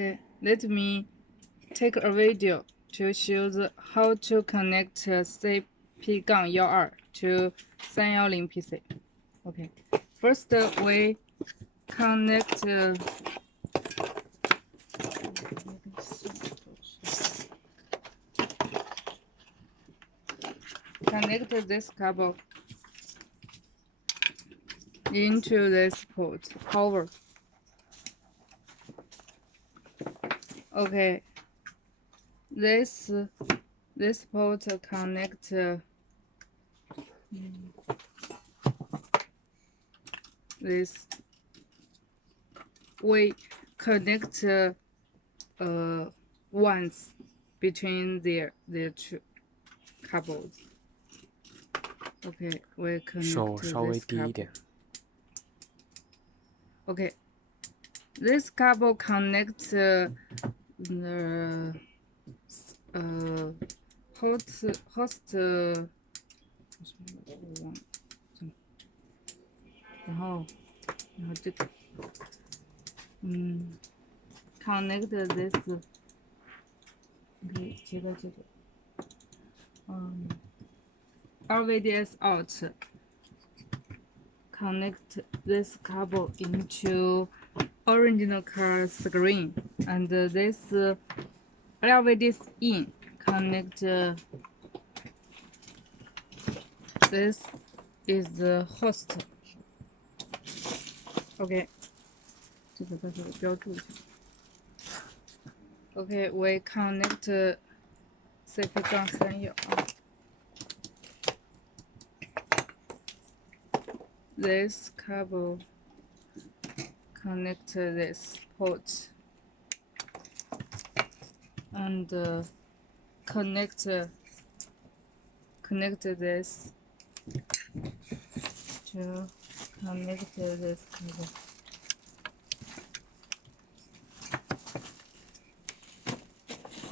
Okay, let me take a video to show how to connect CP-12 to 310 PC. Okay, first we connect this cable into this port, power. Okay, this port connect this. We connect once between their two cables. Okay, we connect this cable. Okay, this cable connects the host 然后这个connect this OK 接到这个RVDS out connect this cable into original car screen and this LVDS in connect this is the host. OK 这个在这里标注一下。OK, we connect CP-12 This cable connect this port and connect this to connect this cable.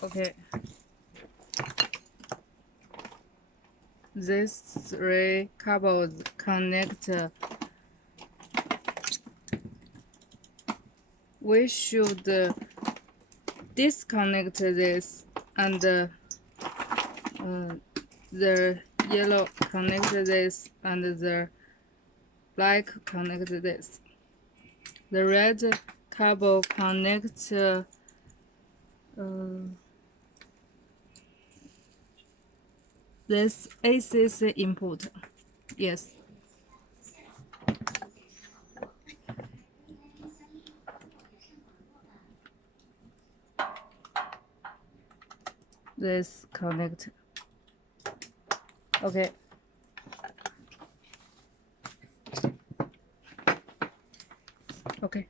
Okay. These three cables connect. We should disconnect this and the yellow connect this and the black connect this. The red cable connect this ACC input. Yes. This connect. Okay. Okay.